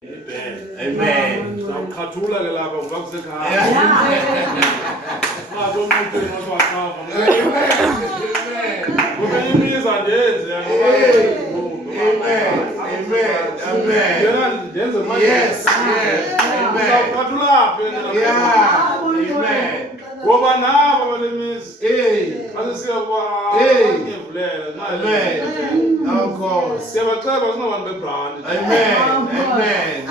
Amen. Ngikhathula ke lapha ngoba kusekhaya. Ngathi umuntu ngoswaqhafa. Kube imiza ndenze ngoba Amen. Yena ndenze manje. Yes. Amen. Ngikhathula phe Amen. Ngoba nabo balemizi. Asisiya kwa ngivulela. Amen. Of course. Siyabacela singabantu bebrand. Amen.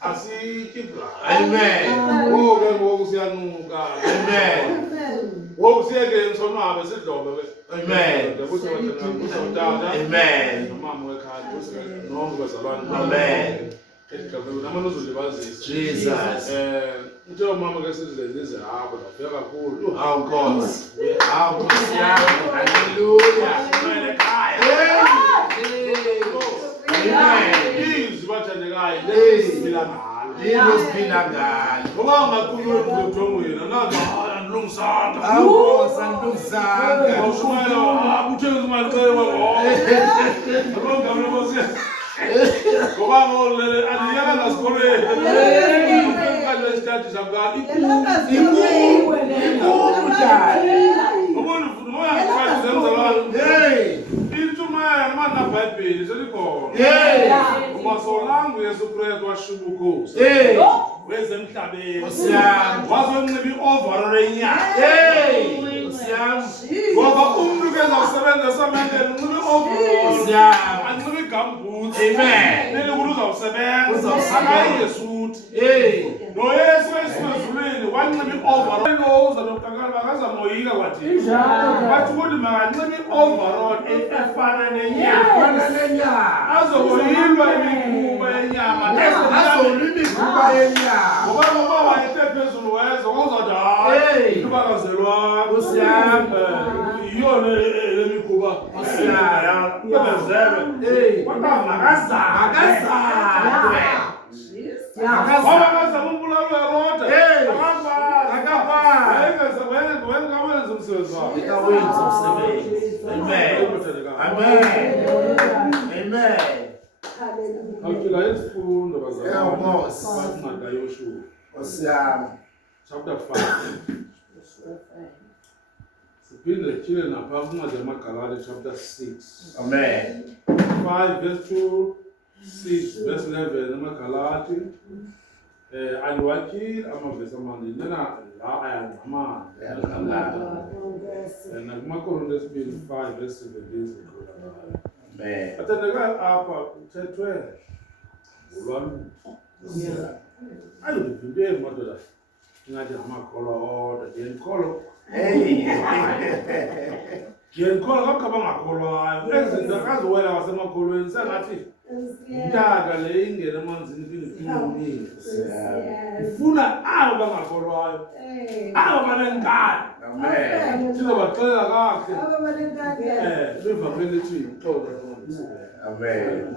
Asikhi brand. Amen. Ngoku siyanuka. Amen. Ngoku siyeke emsonwabe sidlobe ke. Amen. Amen. Nomama wekhaya nonke bazalwane. Amen. Jesus. Mama ke sizileze apha ndafika kakhulu. Of course. Hallelujah. Amen. Izwi bathandekayo lesiphila ngalo. Lesiphila ngalo. Ngoba ungakhulula emthongweni nathi andilungisanga. Awusanilungisanga. Awushumayela kutheni umaxele wabo. Abangabona bose. Ngoba ngolele andiyaka ngasikolweni. Kanti isikhathi sakho ikuphi njani. Ubona ufuna moya kwathi zenzalana. Intshumayelo mana Bhayibheli selikhona. Ngoba solangu Yesu Kristu washuba ukhosi. Wezemhlabeni. Wazonxiba i-overall yenyanga. Ngoba umuntu ke uzawusebenza esamandleni unxiba i-overall. Anxiba i-gumboots. Nele ukuthi uzawusebenza. Akayesuthi. Noyesu esezulwini wanxiba i-overall. Lo uzalokakala bakazamoyika kwathi. Bathi ukuthi makanxiba i-overall efana nenyama. Azoboyilwa imikhuba yenyama. Imikhuba yenyama. Ngoba wayethe phezulu wezwa uzawuthi hayi ubakazelwa yiyona le mikhuba ubezelwe kodwa makazadwe akazama umbulalo weroda wenza umsebenzi wakhe. Amen. Awukila isifundo bazalwane bancwadi kaYoshua chapter 5. Siphinde sityhile napha kwincwadi yamaGalati chapter 6. Amen. 5 verse 2, 6 verse 11 amaGalati. Aliwatyhile amavesi amandini lena la ayangqamana. NakumaKorinto 5 verse 17. Amen. Athandekayo apha kuthethwe ngolwami. Ayondivimbe madoda ingathi ngamakholwa odwa ndiyandikholwa. Ndiyandikholwa kakho abangakholwayo. Ezinto akaziwela wasemakholweni sengathi intaka le ingena emanzini kwingqinini. Ifuna abo bangakholwayo. Abo banenkani. Amen. Sizobaxelela kakuhle. Bevangeli ethi yinhloko. Amen.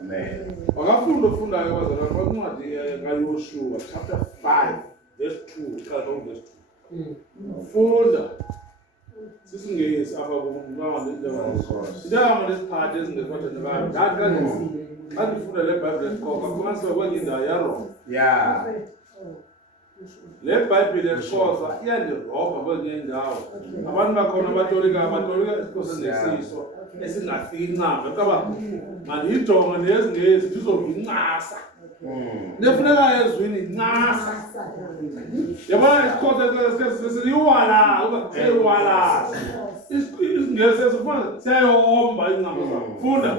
Amen. Wakafundayo bazalwane kwincwadi kaYoshua chapter 5 verse 2 qala verse 2. Funda sisingesi apha kumama indaba lesiphathe ezingekho nabayo ndathi funda le Bible eqoqa kumanisiwe kwenye indawo yaRoma. Le Bible eqoqa iyandirobha kwenye indawo. Abantu bakhona batolika isikhosini nesiso esingafiki incamba kodwa mandiyijonge nezingezi ndizovincasa. Nefuneka ezwini incasa. Yabona isikhosi sesiyiwala uba isingesi esifuna siyayomba incamba zakho. Funda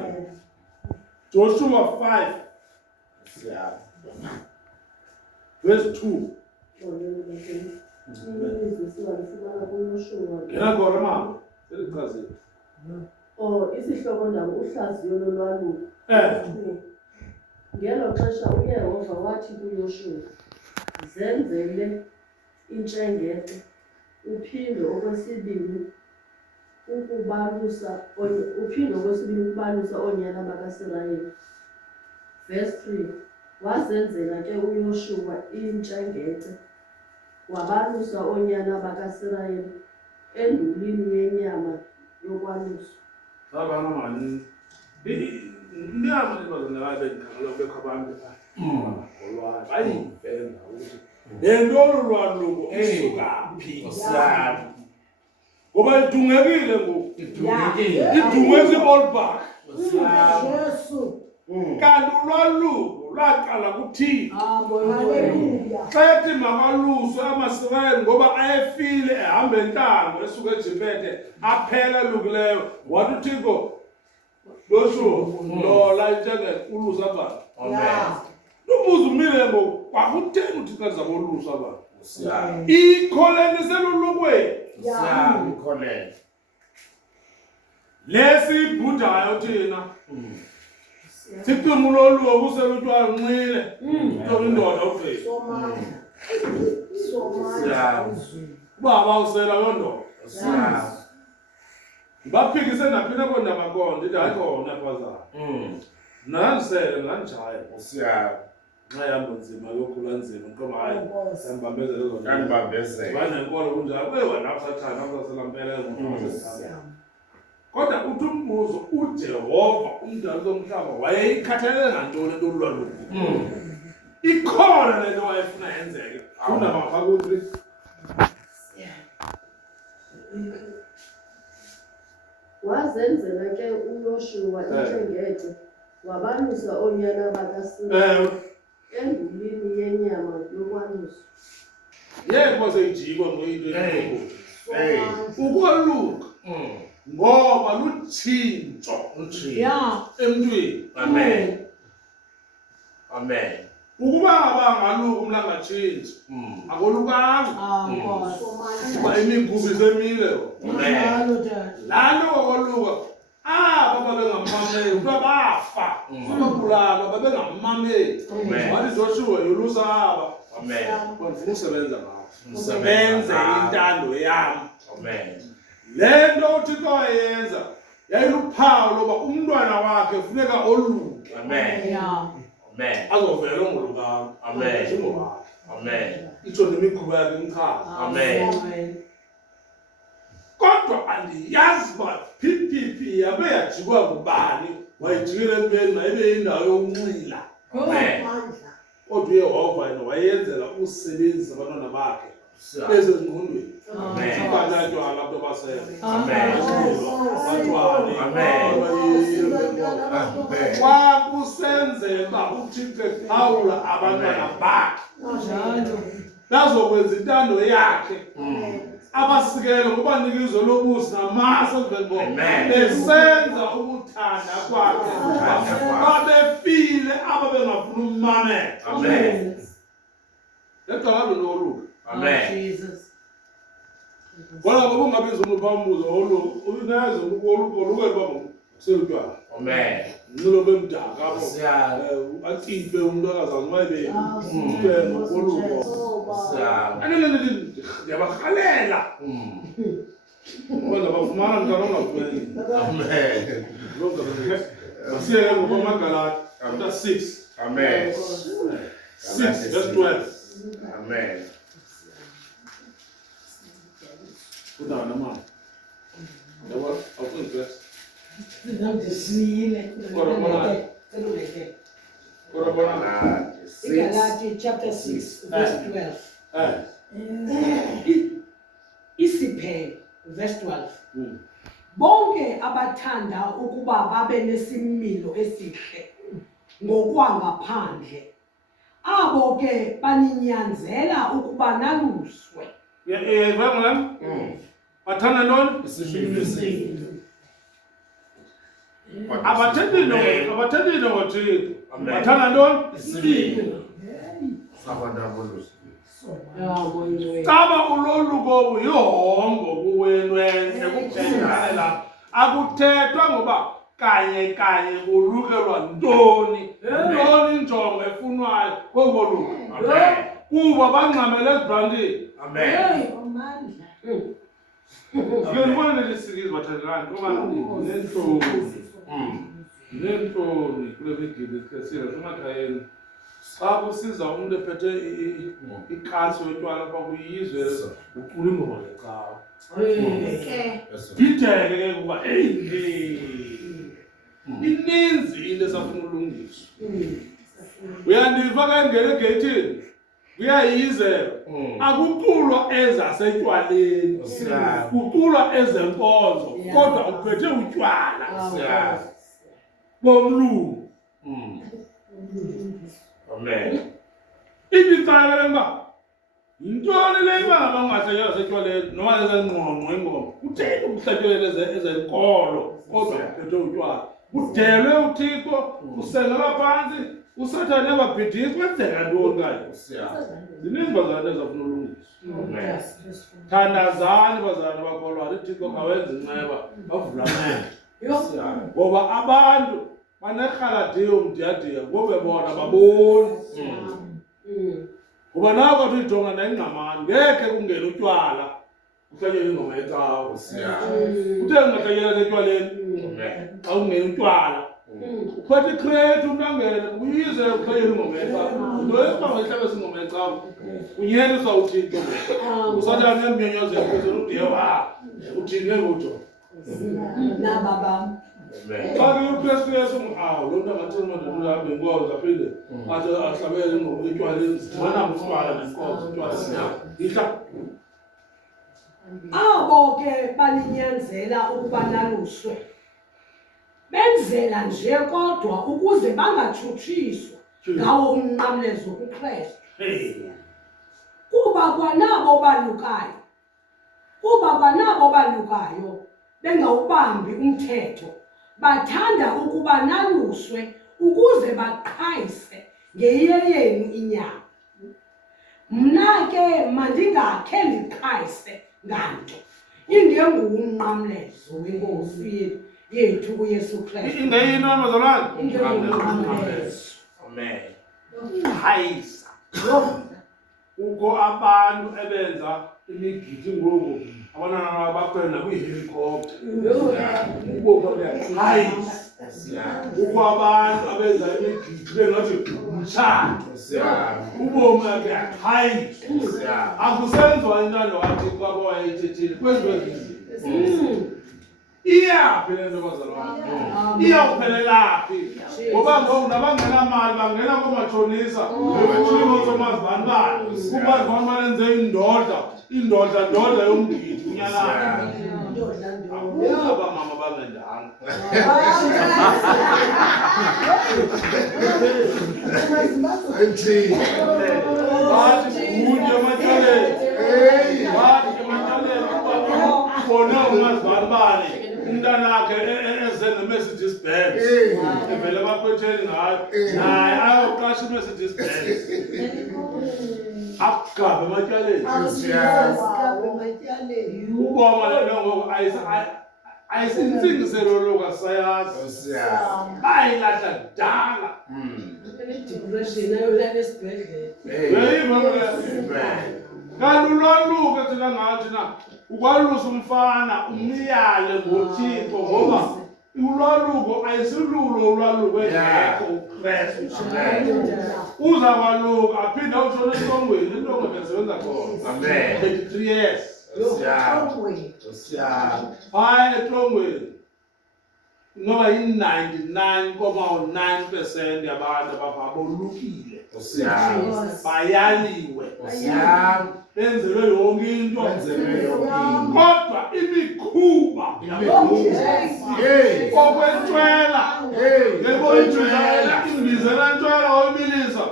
Joshua 5 verse 2. Ngena khona mama selichazile. Isihloko uhlaziyo lolwaluko. Ngelo xesha uYehova wathi kuYoshua, zenzele intshengete, uphinde okwesibini ukubalusa oonyana bakaSirayeli. Verse 3. Wazenzela ke uYoshua intshengete, wabalusa oonyana bakaSirayeli endulini yenyama yokwalusa. Abana mani Ndiyama bazonakala bendikhangela kubekho abantu olwayo bayivenda ukuthi lento lwaluko usukaphi ngoba idungekile ngoku idungeke i-Allback kanti ulwaluko laqala kuthina xa ethi makaluswe amaSirayeli ngoba ayefile ehamba entlango esuka eJiphethe aphela lukileyo wathi uThixo Joshua lola intshengele ulusa abantu lubuza umile ngoku kwakutheni uThixo azabolusa abantu ikholeni selulukweni ikholeni lesibhudayo thina siqima uloluko kuseluthiwa nxile indoda ufeyisi ubaba usela yondoda baphikise naphina kondamakonde ithi hayi khona phazana nandisele ngandijaya nxa yambo nzima yokhula nzima nqoma hayi sambambezela banenkolo kunjalo wena usathanda usaselampelele kodwa uthi umbuzo uJehova umdali womhlaba wayeyikhathalele ngantoni into olwaluko ikhona lento wayefuna yenzeke undaba ku-3 wazenzela ke uYoshua intshengete wabalusa oonyana bakaSirayeli endulini yenyama yokwalusa yebo seyijikwa ngoyinto ukoluka ngoba lutshintsho emntwini amen ukuba abangaluka umlangatshintshi akolukanga kuba imigubu isemile laa nto kokoluka aba babengamameli kuthiwa bafa babulalwa babengamameli wathi Joshua yolusa aba bandifuna usebenza ngabo benze intando yam le nto uThixo wayenza yayiluphawu loba umntwana wakhe funeka oluke azovela ongolukanga itsho nemikhuba yakhe imchaza kodwa andiyazi uba PPP yabe yajikwa ngubani wayijikele ekubeni mayibe yindawo yokunxila kodwa uYehova yena wayenzela usebenzisa abantwana bakhe bezengqondweni abanatywala abantu abasele kwakusenzela uba uThixo ephawula abantwana bakhe bazokwenza intando yakhe abasikele ngobanika izwe lobusi namasi emveni besenza ukuthanda kwakhe babefile ababengafuna ummamela yaqala noluka ngoba ubungabiza umuntu umbuzo unazo ukoluka babo selutwana ngilo bemdaka abo atipe umuntu akazazi mayibe ngokoluka yabahalela ngoba bafumana mntana ongavumeli masiyeke ngokwamaGalati chapter 6 verse 12 Kuda nama. Dawa aku interest. Galati chapter 6 verse 12. Isiphelo verse 12. Bonke abathanda ukuba babe nesimilo esihle ngokwangaphandle abo ke baninyanzela ukuba naluswe. Bathanda ntoni? Abathethi ngothixo. Bathanda ntoni? Caba uloluko yihombo kuwenwenye kuphela akuthethwa ngoba kanye kulukelwa ntoni injongo efunwayo kokoluka kuba bangxamele ezibrantini ngibona lesikizi bathandana ngoba nenhloni kule migidi sikesile emakhayeni xa kusiza umuntu ephethe ikasi yotywala apha kuyizwe ucula ingoma ngecawa bhideke ke kuba ininzi into esafuna ulungiswa. Uyandiva ke ngene egeyithini kuyayizela akuculwa ezasetywaleni kuculwa ezenkonzo kodwa uphethe utywala bomlungu. Amen. Ibicala lemba yintoni le baba ungahlatyelwa setywaleni noma ezengqongqo ingoma kutheni ukuhlatyelwa ezenkolo kodwa uphethe utywala kudelwe uThixo kusengelwa phansi uSathane angabhidisi kwenzeka ntoni kanje? Zininzi bazalwane ezafuna ulungiswa. Thandazani bazalwane bakholwayo uThixo kawenze inceba bavula amehlo. Ngoba abantu banerhaladiyo mdiyadiya ngoba bona baboni. Ngoba nawe kwathi uyijonga nayingqamani ngekhe kungena utywala kuhlatyelwe ingoma yecawa. Uthe ungahlatyelwa setywaleni xa kungena utywala uphethe ikreti umntu angene kuyize kuhlatyelwe ingoma yecawa. Into esibanga ihlabe singoma yecawa kunyeniswa uThixo. USathane uyamnyonyozela ukuthi udiye uthini ngekujo naba bam. xa ke uKristu Yesu lo nto angathini madoda ahambe inkonzo aphinde athi ahlabele ingoma etywaleni zidibana utywala nenkonzo utywala ihla. Abo ke balinyanzela ukuba naluswe benzela nje kodwa ukuze bangatshutshiswa ngawo umnqamlezo kuKristu. Kuba kwanabo balukayo bengawubambi umthetho bathanda ukuba naluswe ukuze baqhayise ngeyeyenu inyama. Mna ke mandingakhe ndiqhayise nganto ingenguwumnqamlezo wenkosi yethu uYesu Kristu. Ingeyino amazalwane Ingengumnqamlezo. Amen. Hayisa ukho abantu ebenza imigidi ngoku abantwana babo bakhwela kwihelicopter ubomi buyaqhayisa. Ukho abantu abenza imigidi bengathi umtshato ubomi buyaqhayisa. Akusenziwa intando kaThixo kwabo wayethethile kwenziwe izinto. Iyaphi le nto bazalwane? Iyawuphelelaphi? Ngoba ngoku nabangenamali bangena koomatshonisa ngoosomazibani kumazibani balenze indoda yomgidi unyalana. Abamama bangendanga bathi kunye ematyaleni bona ungazibani umntanakhe eze ne-Mercedes Benz evele bakhwetheni ngayo naye ayoqasha i-Mercedes Benz akugabhe ematyaleni. Uboma lento ngoku ayisintsingiselo loku asisayazi bayilahla kudala. Kanti ulwaluko thina ngathi na ukwalusa umfana umyale ngoThixo ngoba ulwaluko ayisilulo ulwaluko engekho uKristu. Uza kwaluka aphinde utshone esitongweni intonga besebenza khona. Amen. 33 years. Hayi etrongweni ngoba i-99.9% yabantu abolukile bayaliwe benzelwe yonke into kodwa imikhuba kokwentshwela ngebontshwela imbizela ntshwela oyibilisa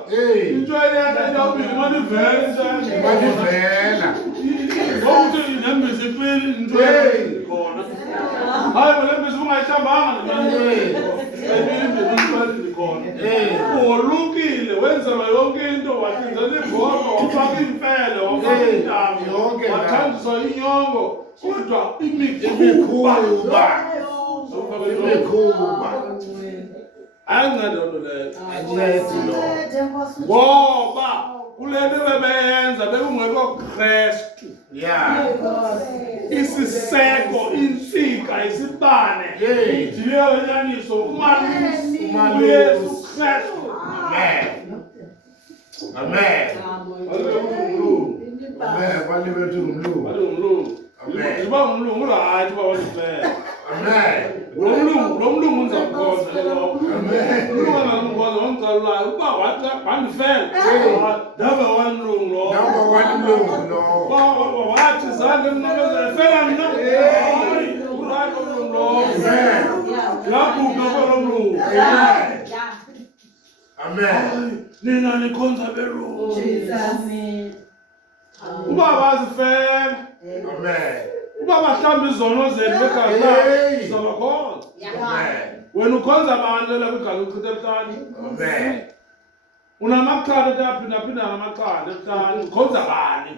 intshwela yakayawubili manivela intshwela ngokuthi nembisi iqili intshwela khona. Hayi belembisi ungayihlambanga uholukile wenzelwa yonke into wahlinzela ibhodo wafaka imfele wafaka intambo wathandiswa inyongo kodwa imikhuba ayinceda nto leyo ngoba kule nto bebeyenza bekungekho Kristu. Isiseko insika isibane idileyo enyaniso uMalusi uYesu Kristu. Amen. Amen. Bali bethu ngumlungu. Bali ngumlungu. Iba ngumlungu right uba walifela. Amen. Lo mlungu ngizamkhonza lo. Amen. Umlungu angangikhoza ngicalulayo uba wathi wandifela. Number one mlungu lo. Number one mlungu lo. Wathi zange mnqamezele fela mna. Hayi, urayi lo mlungu lo. Amen. Ngiyabhubha lo mlungu. Amen. Amen. Nina nikhonza belungu. Jesus. Uba bazifela. Amen. Uba bahlamba izono zenu begazi lakho sizabakhonza. Amen. Wena ukhonza abantu la kwigazi uchitha ebuhlani. Amen. Unamaqanda utaphinda ngamaqanda ebuhlani. Ukhonza bani?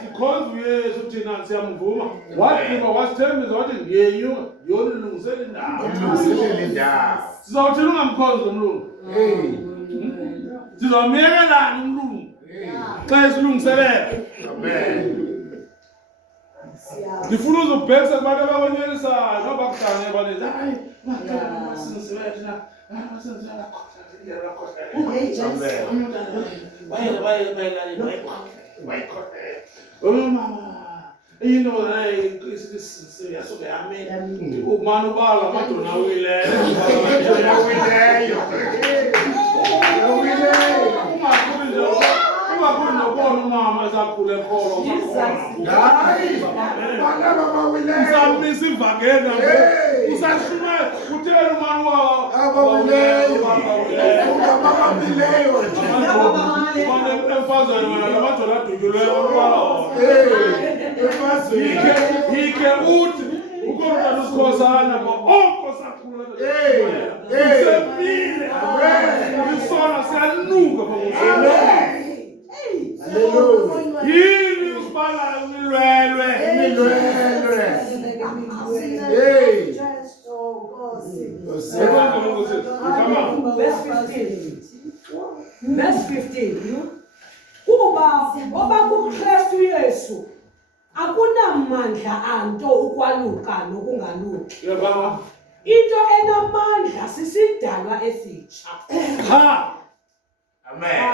Sikhonza uYesu thina siyamvuma. Wathuma wasithembisa wathi ngiyenyuka ngiyonilungisela indawo. Ulungiselele indawo. Sizawuthina ungamkhonzi umlungu. Sizawumekelani umlungu xa esilungiselela. Amen. Ngifuna uzubhekisa kubantu abakonyelisayo nabakudane banethi hayi ngicela amasinisiwethu na amasinisiwethu umane ubala amadona awileyo. Ungakhuli nokubona umama esakhule ekholwa usamisa ivangeli usashume uthela umane emfazweni wena lamadona adutyulweyo yikhe uthi ukorutana usikhosana oko sakhule usemile isona siyanuka yini usibalayo imilwelwe. Verse 15. Kuba ngoba kuKristu Yesu akunamandla anto ukwaluka nokungaluki. Into enamandla sisidalwa esitsha. Amen.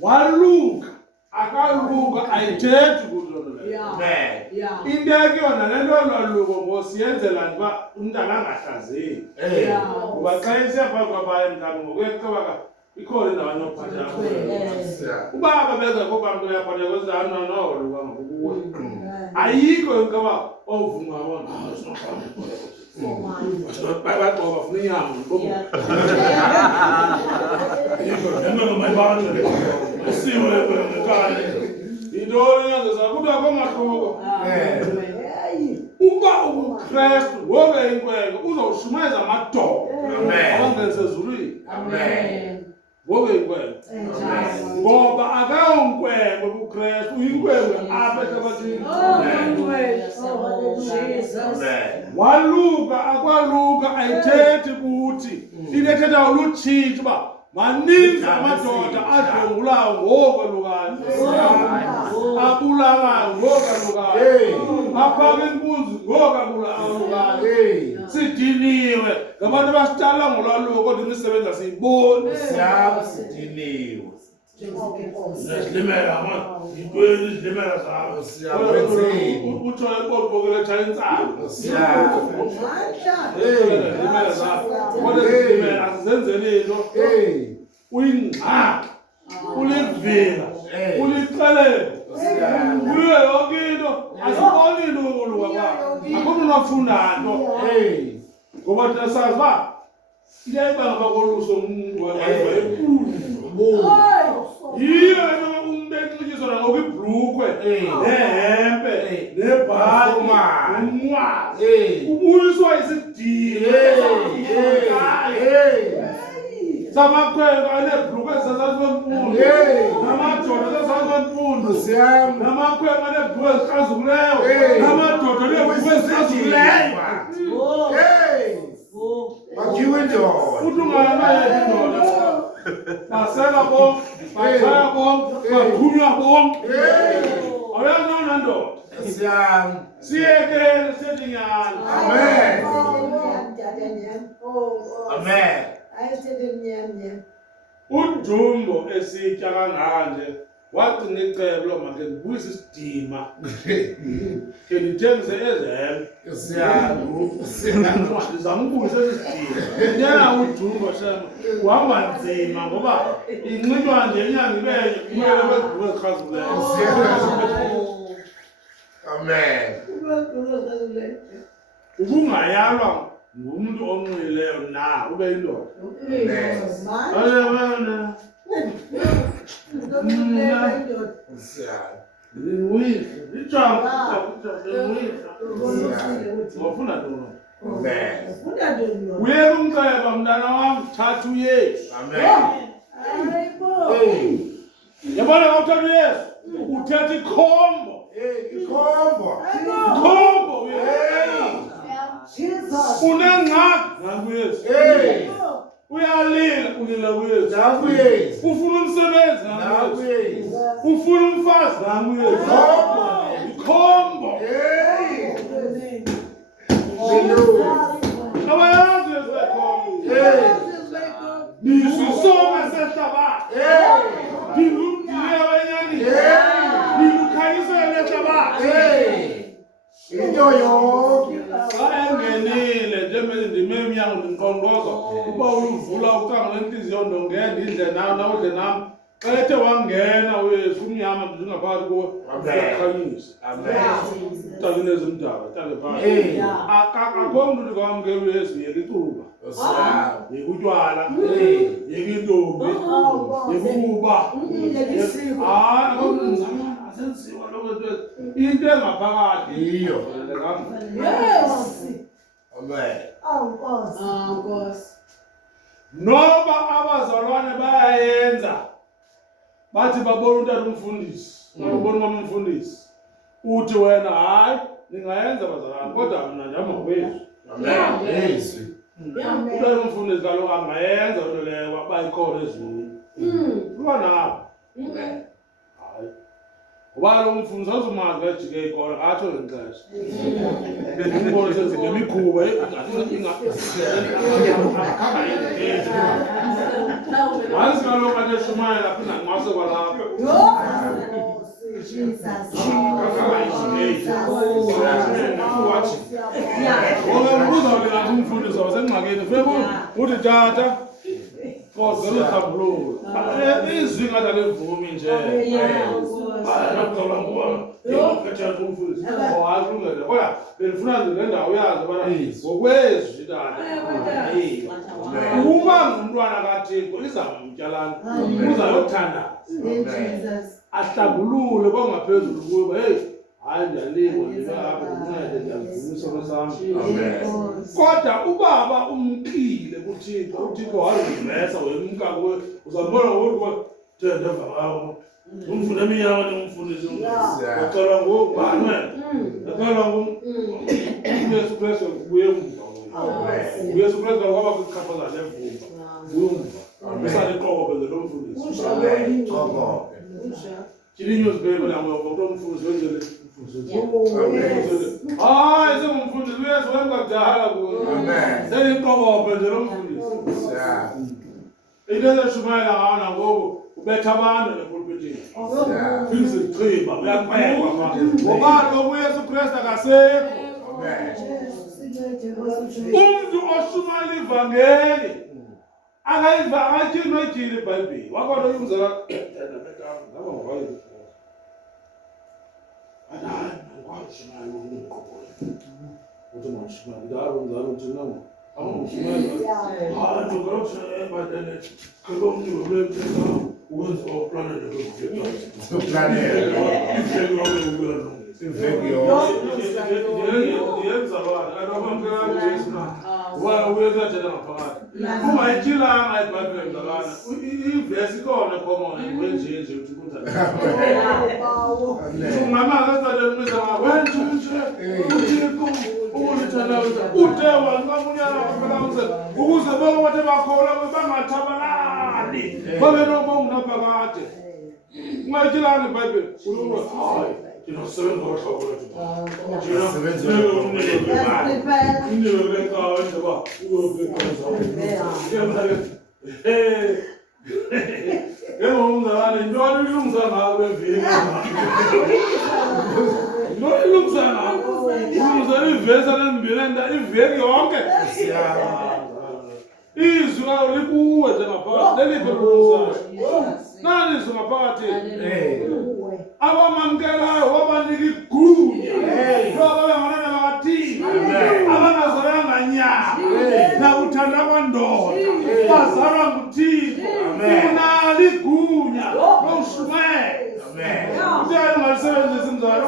Waluka akaluka ayithethi kulona. Yeah. Into ekuyona le nto lwaluko ngosiyenzela ukuba umntana angahlazeki. Kuba xa isiyapha kwabaye mntana ngokwekuqaba ikhona indawo yokuphatha. Uba babengekho bantu uyaphatha kwezana noluka ngokukuwe. Ayikho yokuba ovuma bona bagqoka funa inyama intoni nyenza sakuthi akho mahluko. Uba uKristu woke inkwenkwe uzawushumeza amadoda abangenze ezulwini. Woke inkwenkwe ngoba akayonkwenkwe kuKristu uyinkwenkwe apha ehlabathini. Waluka akwaluka ayithethi kuthi inethetha ulutshintsho uba maninzi amadoda adlwengulayo ngokwelukayo, abulalayo ngokwelukayo, aphaka inkunzi ngokwelukayo. Sidiniwe ngabantu abasitala ngolwaluko kodwa imisebenzi asiyiboni. Sidiniwe. Siyazilimela yintweni izilimela zabo. Utsho ekokele tsha intsapho. Izilimela zabo. Kodwa izimela asizenzeli into. Uyingxaki. Ulivila. Ulixelele. Kuyo yonke into. Asiboni into ukuluka kwakho. Akukho unofunda nto. Ngoba thina sazi uba iyayibanga bakoluso umuntu yiyo into umuntu enxityiswa nangoku ibhlukhwe nehempe nebhaki nomnqwazi ubuyiswa isidima samakhwenkwe aneebhlukhwe ezisezantsi kwemfundo namadoda ezisezantsi kwemfundo namakhwenkwe aneebhlukhwe ezikrazukileyo namadoda aneebhlukhwe ezikrazukileyo. Bakhiwe indoda. Futhi ungayamayethi indoda. Baseka bonke, bachaya bonke, bagqunywa bonke. Awuyazona ndoda. Siyekele sithi nyani. Amen. Udumbo esitya kanganje wagcina icebo lo make ngibuyise isidima ke nithengise ezelo ndizama ukubuyisa isidima nyana udumba shama uhamba nzima ngoba inxitywa nje inyanga ibenye kumele kwegqube ezichazileyo Amen. ubungayalwa ngumuntu onxileyo na ube yindoda uyeke umceba mntana wam thatha uyesu yabona ka uthatha uyesu uthetha ikhombo unengxaki nakuyesu uyalila ulila kuyesu ufuna umsebenzi nakuyesu ufuna umfazi nakuyesu ikhombo abayazi ezekhombo nisisonga sehlabathi ndilumdile wenyani nilukhanyisele ehlabathi Into yonke. xa engenile njemele ndime emnyango ndinkqonkqoza uba uluvula ucango lenhliziyo ndongena ndidle nam nawudle nam xa ethe wangena uyesu umnyama ndingaphakathi kuwe uyakhanyisa utakile ezimdaka utake phakathi akakho mntu ndikwamkela uyesu yeka icuba yeka utywala yeka intombi yeka ukuba akho mntu ndizamana asenziwa into engaphakathi Iyo. Amen. noba abazalwane bayayenza bathi babona utata umfundisi babona umama umfundisi uthi wena hayi ningayenza bazalwane kodwa mna ndihamba kwethu Amen. Yes. utata umfundisi kaloku angayenza into leyo bayikhona ezweni ulwana ngapha hayi ngoba lo mfundisi azumazi kajike ikolo atsho ngexesha ndimbone senzinemikhuba wazi kaloku ateshumayela aphinda nqwase kwalapha uzawulingathi umfundisi wasengxakini feke uthi tata kodwa luhlambululo izwi ngathi alivumi nje kodwa bendifuna le ndawo yazi ubana ngokwezwi tata ukuba ngumntwana kathixo izamtyalana uzayothandaza ahlambulule kwangaphezulu kuba heyi hayi ndiyalingwa ndibapha uncede ndiyalivumisa kwesam kodwa ubaba umkile kuthixo uthixo wazivesa wemka kuwe uzambona ngokuthi ndeva ngawo umfuna eminyama nimfundisi ucelwa ngoku bani wena ucelwa uyesu kristu kubuye umva uyesu kristu kwaba kwichaphaza levumba umva usaliqobe lo mfundisi Chilinhos bem, olha, meu avô me fuzou de ah, esse é fundo, esse é guardar agora. Ele como perderá fundo. Ele deve chamar lá na rua, o betabano na pulpite. Fiz o tribo, vai apanhar. O cara como esse presta caseco. Do osuma livangeli. Agaiva, aqui não é tiro baby. Agora eu usar. Eu Ilungisa ngawe vele. No ilungisa ngawe. Ilungisa ivesa lembirenda iveki yonke. Izwi lawo likuwe njengaphakathi. Leliphi lulungisayo? Nani izwi ngaphakathi? Abamamkelayo wabanika igunya. Ababenganena bakathini. Abangazalanga nyama. Nakuthanda kwandoda. Bazalwa nguThixo. Unalo igunya lokushumayela. Utheni ungalisebenzisa imizalo.